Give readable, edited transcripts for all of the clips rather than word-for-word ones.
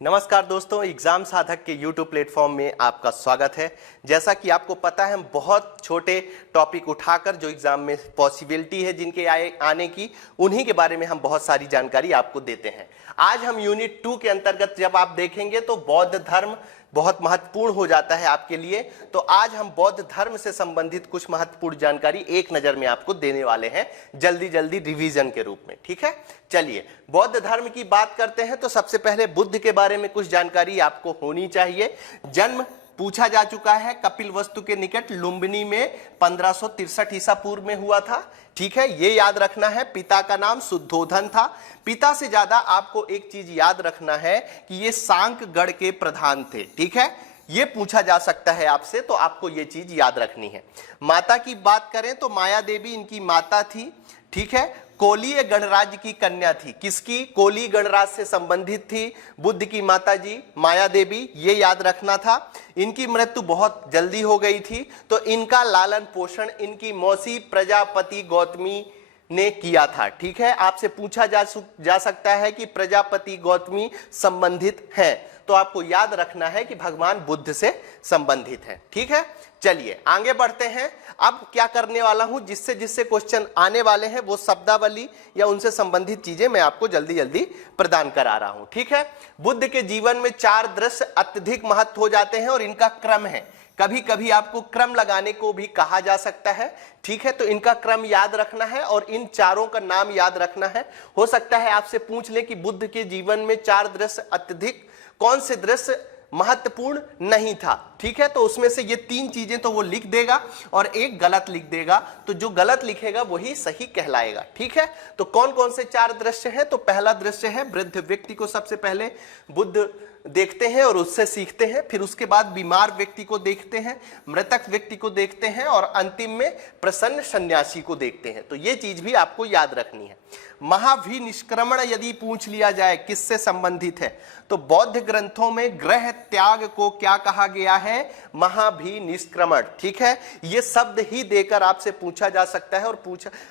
नमस्कार दोस्तों, एग्जाम साधक के YouTube प्लेटफॉर्म में आपका स्वागत है। जैसा कि आपको पता है, हम बहुत छोटे टॉपिक उठाकर जो एग्जाम में पॉसिबिलिटी है जिनके आने की, उन्हीं के बारे में हम बहुत सारी जानकारी आपको देते हैं। आज हम यूनिट 2 के अंतर्गत जब आप देखेंगे तो बौद्ध धर्म बहुत महत्वपूर्ण हो जाता है आपके लिए। तो आज हम बौद्ध धर्म से संबंधित कुछ महत्वपूर्ण जानकारी एक नजर में आपको देने वाले हैं, जल्दी जल्दी रिवीजन के रूप में। ठीक है, चलिए बौद्ध धर्म की बात करते हैं। तो सबसे पहले बुद्ध के बारे में कुछ जानकारी आपको होनी चाहिए। जन्म पूछा जा चुका है, कपिलवस्तु के निकट लुम्बिनी में 1563 ईसा पूर्व में हुआ था। ठीक है, ये याद रखना है। पिता का नाम शुद्धोधन था। पिता से ज्यादा आपको एक चीज याद रखना है कि ये सांक गढ़ के प्रधान थे। ठीक है, ये पूछा जा सकता है आपसे, तो आपको ये चीज याद रखनी है। माता की बात करें तो माया देवी इनकी माता थी। ठीक है, कोलीय गणराज्य की कन्या थी। किसकी? कोली गणराज्य से संबंधित थी बुद्ध की माता जी माया देवी, ये याद रखना था। इनकी मृत्यु बहुत जल्दी हो गई थी, तो इनका लालन पोषण इनकी मौसी प्रजापति गौतमी ने किया था। ठीक है, आपसे पूछा जा सकता है कि प्रजापति गौतमी संबंधित है, तो आपको याद रखना है कि भगवान बुद्ध से संबंधित है। ठीक है, चलिए आगे बढ़ते हैं। अब क्या करने वाला हूं, जिससे जिससे क्वेश्चन आने वाले हैं वो शब्दावली या उनसे संबंधित चीजें मैं आपको जल्दी जल्दी प्रदान करा रहा हूं। ठीक है, बुद्ध के जीवन में 4 दृश्य अत्यधिक महत्व हो जाते हैं और इनका क्रम है। कभी कभी आपको क्रम लगाने को भी कहा जा सकता है। ठीक है, तो इनका क्रम याद रखना है और इन चारों का नाम याद रखना है। हो सकता है आपसे पूछ ले कि बुद्ध के जीवन में 4 दृश्य अत्यधिक, कौन से दृश्य महत्वपूर्ण नहीं था। ठीक है, तो उसमें से ये 3 चीजें तो वो लिख देगा और एक गलत लिख देगा, तो जो गलत लिखेगा वही सही कहलाएगा। ठीक है, तो कौन कौन से 4 दृश्य हैं? तो पहला दृश्य है वृद्ध व्यक्ति को सबसे पहले बुद्ध देखते हैं और उससे सीखते हैं। फिर उसके बाद बीमार व्यक्ति को देखते हैं, मृतक व्यक्ति को देखते हैं और अंतिम में प्रसन्न सन्यासी को देखते हैं। तो ये चीज भी आपको याद रखनी है। महाभिनिष्क्रमण यदि पूछ लिया जाए किससे संबंधित है, तो बौद्ध ग्रंथों में ग्रह त्याग को क्या कहा गया है? महाभिनिष्क्रमण। ठीक है, ये शब्द ही देकर आपसे पूछा जा सकता है और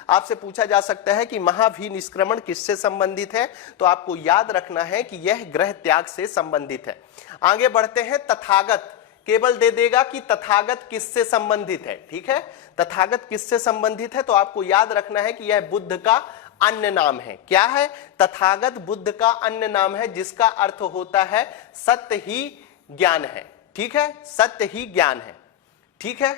आपसे पूछा जा सकता है कि महाभिनिष्क्रमण किससे संबंधित है, तो आपको याद रखना है कि यह ग्रह त्याग से संबंधित है। आगे बढ़ते हैं। तथागत केवल दे देगा कि तथागत किससे संबंधित है। ठीक है, तथागत किससे संबंधित है, तो आपको याद रखना है कि यह बुद्ध का अन्य नाम है। क्या है? तथागत बुद्ध का अन्य नाम है, जिसका अर्थ होता है सत्य ही ज्ञान है। ठीक है, सत्य ही ज्ञान है। ठीक है,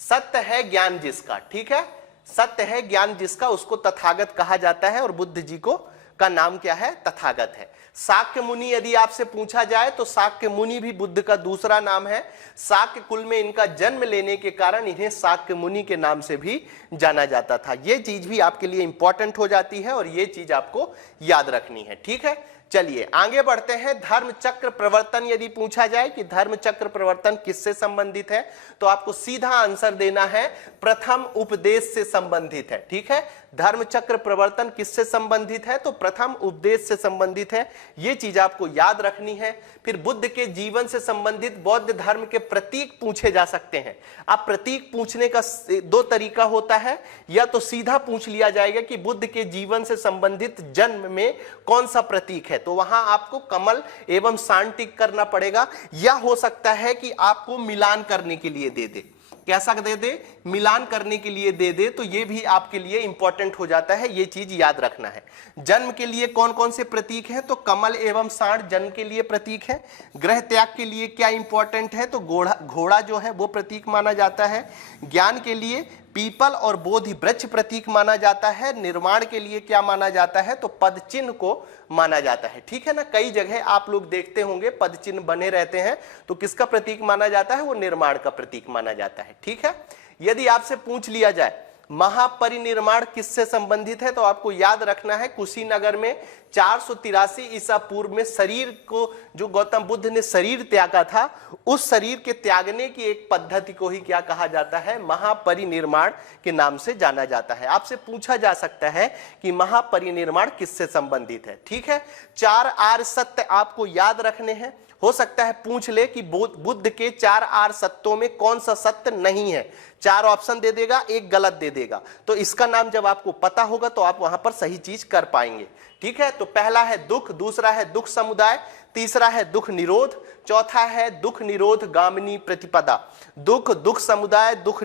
सत्य है ज्ञान जिसका। ठीक है, सत्य है ज्ञान जिसका, उसको तथागत कहा जाता है और बुद्ध जी को का नाम क्या है? तथागत है। शाक्य मुनि यदि आपसे पूछा जाए तो शाक्य मुनि भी बुद्ध का दूसरा नाम है। शाक्य कुल में इनका जन्म लेने के कारण इन्हें शाक्य मुनि के नाम से भी जाना जाता था। ये चीज भी आपके लिए इंपॉर्टेंट हो जाती है और ये चीज आपको याद रखनी है। ठीक है, चलिए आगे बढ़ते हैं। धर्म चक्र प्रवर्तन यदि पूछा जाए कि धर्म चक्र प्रवर्तन किससे संबंधित है, तो आपको सीधा आंसर देना है प्रथम उपदेश से संबंधित है। ठीक है, धर्म चक्र प्रवर्तन किससे संबंधित है, तो प्रथम उपदेश से संबंधित है। यह चीज आपको याद रखनी है। फिर बुद्ध के जीवन से संबंधित बौद्ध धर्म के प्रतीक पूछे जा सकते हैं। अब प्रतीक पूछने का 2 तरीका होता है, या तो सीधा पूछ लिया जाएगा कि बुद्ध के जीवन से संबंधित जन्म में कौन सा प्रतीक है, तो वहां आपको कमल एवं सान टिक करना पड़ेगा। या हो सकता है कि आपको मिलान करने के लिए दे दे। कैसा दे दे? मिलान करने के लिए दे दे, तो ये भी आपके लिए इंपॉर्टेंट हो जाता है। ये चीज याद रखना है। जन्म के लिए कौन कौन से प्रतीक हैं, तो कमल एवं सांड जन्म के लिए प्रतीक है। ग्रह त्याग के लिए क्या इंपॉर्टेंट है, तो घोड़ा जो है वो प्रतीक माना जाता है। ज्ञान के लिए पीपल और बोधि वृक्ष प्रतीक माना जाता है। निर्माण के लिए क्या माना जाता है, तो पद चिन्ह को माना जाता है। ठीक है ना, कई जगह आप लोग देखते होंगे पद चिन्ह बने रहते हैं, तो किसका प्रतीक माना जाता है, वो निर्माण का प्रतीक माना जाता है। ठीक है, यदि आपसे पूछ लिया जाए महापरिनिर्माण किससे संबंधित है, तो आपको याद रखना है कुशीनगर में 483 ईसा पूर्व में शरीर को जो गौतम बुद्ध ने शरीर त्यागा था, उस शरीर के त्यागने की एक पद्धति को ही क्या कहा जाता है? महापरिनिर्माण के नाम से जाना जाता है। आपसे पूछा जा सकता है कि महापरिनिर्माण किससे संबंधित है। ठीक है, 4 आर्य सत्य आपको याद रखने हैं। हो सकता है पूछ ले कि बुद्ध के 4 आर्य सत्यों में कौन सा सत्य नहीं है। 4 ऑप्शन दे देगा, एक गलत दे देगा। तो इसका नाम जब आपको पता होगा तो आप वहां पर सही चीज कर पाएंगे। ठीक है, तो पहला है दुख, दूसरा है दुख समुदाय, तीसरा है दुख निरोध, चौथा है दुख निरोध गामिनी प्रतिपदा। दुख, दुख समुदाय, दुख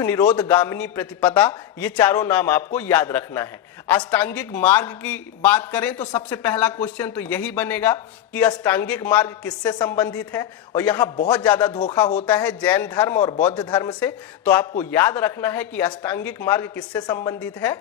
निरोध गामिनी प्रतिपदा, ये चारों नाम आपको याद रखना है। अष्टांगिक मार्ग की बात करें तो सबसे पहला क्वेश्चन तो यही बनेगा कि अष्टांगिक मार्ग किससे संबंधित है, और यहां बहुत ज्यादा धोखा होता है जैन धर्म और बौद्ध धर्म से। तो आपको याद रखना है कि अष्टांगिक मार्ग किससे संबंधित है,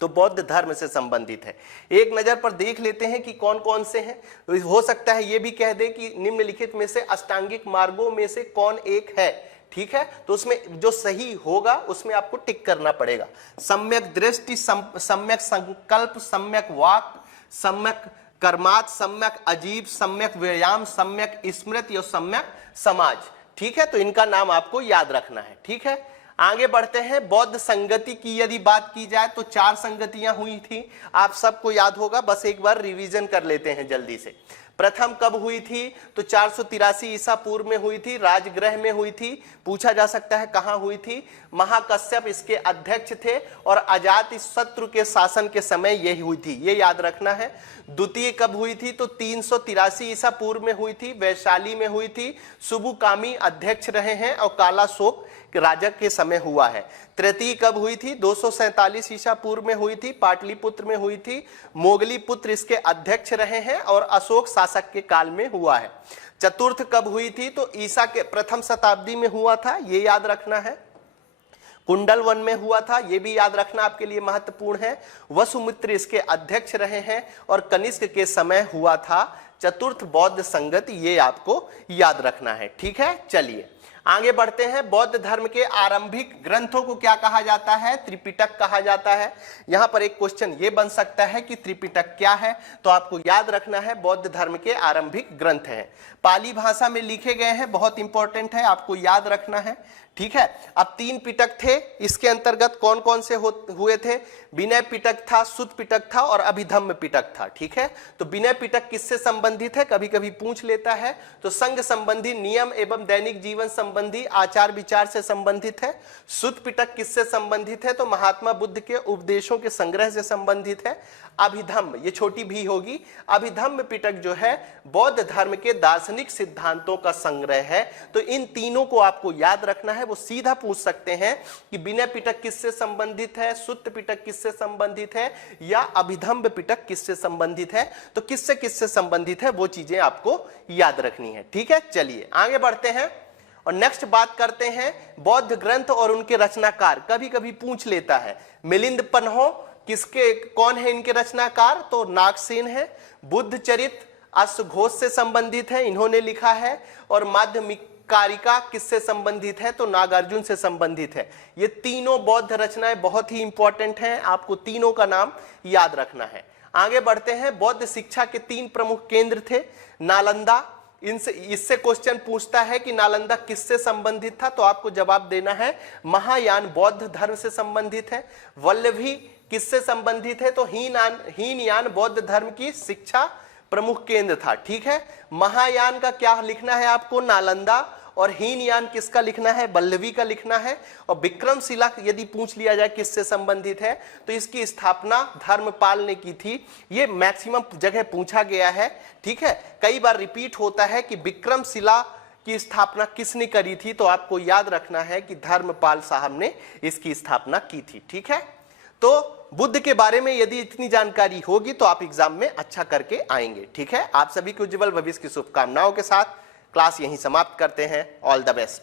तो बौद्ध धर्म से संबंधित है। एक नजर पर देख लेते हैं कि कौन कौन से हैं। हो सकता है ये भी कह दे कि निम्नलिखित में से अष्टांगिक मार्गों में से कौन एक है। ठीक है, तो उसमें जो सही होगा उसमें आपको टिक करना पड़ेगा। सम्यक दृष्टि, सम्यक संकल्प, सम्यक वाक, सम्यक कर्मात, सम्यक अजीब, सम्यक व्यायाम, सम्यक स्मृति और सम्यक समाज। ठीक है, तो इनका नाम आपको याद रखना है। ठीक है, आगे बढ़ते हैं। बौद्ध संगति की यदि बात की जाए तो 4 संगतियां हुई थी, आप सबको याद होगा, बस एक बार रिवीजन कर लेते हैं जल्दी से। प्रथम कब हुई थी, तो 483 ईसा पूर्व में हुई थी, राजगृह में हुई थी। पूछा जा सकता है कहां हुई थी, महाकश्यप इसके अध्यक्ष थे और अजात शत्रु के शासन के समय यही हुई थी, ये याद रखना है। द्वितीय कब हुई थी, तो 383 ईसा पूर्व में हुई थी, वैशाली में हुई थी। सुबुकामी अध्यक्ष रहे हैं और कालाशोक राजा के समय हुआ है। तृतीय कब हुई थी, 247 ईसा पूर्व में हुई थी, पाटलिपुत्र में हुई थी। मोगली पुत्र इसके अध्यक्ष रहे हैं और अशोक शासक के काल में हुआ है। चतुर्थ कब हुई थी, तो ईसा के प्रथम शताब्दी में हुआ था, ये याद रखना है। कुंडल वन में हुआ था, ये भी याद रखना आपके लिए महत्वपूर्ण है। वसुमित्र इसके अध्यक्ष रहे हैं और कनिष्क के समय हुआ था। चतुर्थ बौद्ध संगति, ये आपको याद रखना है। ठीक है, चलिए आगे बढ़ते हैं। बौद्ध धर्म के आरंभिक ग्रंथों को क्या कहा जाता है, त्रिपिटक कहा जाता है। यहां पर एक क्वेश्चन ये बन सकता है कि त्रिपिटक क्या है, तो आपको याद रखना है बौद्ध धर्म के आरंभिक ग्रंथ हैं, पाली भाषा में लिखे गए हैं, बहुत इंपॉर्टेंट है, आपको याद रखना है। ठीक है, अब 3 पिटक थे, इसके अंतर्गत कौन कौन से हुए थे, विनय पिटक था, सुत पिटक था और अभिधम्म पिटक था। ठीक है, तो विनय पिटक किससे संबंधित है, कभी कभी पूछ लेता है, तो संघ संबंधी, नियम एवं दैनिक जीवन संबंधी आचार विचार से संबंधित है। सुत पिटक किससे संबंधित है, तो महात्मा बुद्ध के उपदेशों के संग्रह से संबंधित है। अभिधम्म, ये छोटी भी होगी, अभिधम्म पिटक जो है बौद्ध धर्म के दार्शनिक सिद्धांतों का संग्रह है। तो इन तीनों को आपको याद रखना है। वो सीधा पूछ सकते हैं कि विनय पिटक किससे संबंधित है, सुत्त पिटक किससे संबंधित है या अभिधम्म पिटक किससे संबंधित है, तो किससे किससे संबंधित है वो चीजें आपको याद रखनी है। ठीक है, चलिए आगे बढ़ते हैं और नेक्स्ट बात करते हैं बौद्ध ग्रंथ और उनके रचनाकार। कभी कभी पूछ लेता है मिलिंद पन्हो किसके, कौन है इनके रचनाकार, तो नागसेन है। बुद्ध चरित अश्वघोष से संबंधित है, इन्होंने लिखा है। और माध्यमिकारिका किससे संबंधित है, तो नागार्जुन से संबंधित है। ये तीनों बौद्ध रचनाएं बहुत ही इंपॉर्टेंट हैं, आपको तीनों का नाम याद रखना है। आगे बढ़ते हैं। बौद्ध शिक्षा के 3 प्रमुख केंद्र थे, नालंदा, इससे क्वेश्चन पूछता है कि नालंदा किससे संबंधित था, तो आपको जवाब देना है महायान बौद्ध धर्म से संबंधित है। वल्लभी किससे संबंधित है, तो हीनयान बौद्ध धर्म की शिक्षा प्रमुख केंद्र था। ठीक है, महायान का क्या लिखना है आपको, नालंदा, और हीनयान किसका लिखना है, वल्लभी का लिखना है। और विक्रमशिला यदि पूछ लिया जाए किससे संबंधित है, तो इसकी स्थापना धर्मपाल ने की थी। ये मैक्सिमम जगह पूछा गया है। ठीक है, कई बार रिपीट होता है कि विक्रमशिला की स्थापना किसने करी थी, तो आपको याद रखना है कि धर्मपाल साहब ने इसकी स्थापना की थी। ठीक है, तो बुद्ध के बारे में यदि इतनी जानकारी होगी तो आप एग्जाम में अच्छा करके आएंगे। ठीक है, आप सभी को उज्जवल भविष्य की शुभकामनाओं के साथ क्लास यहीं समाप्त करते हैं। All the best.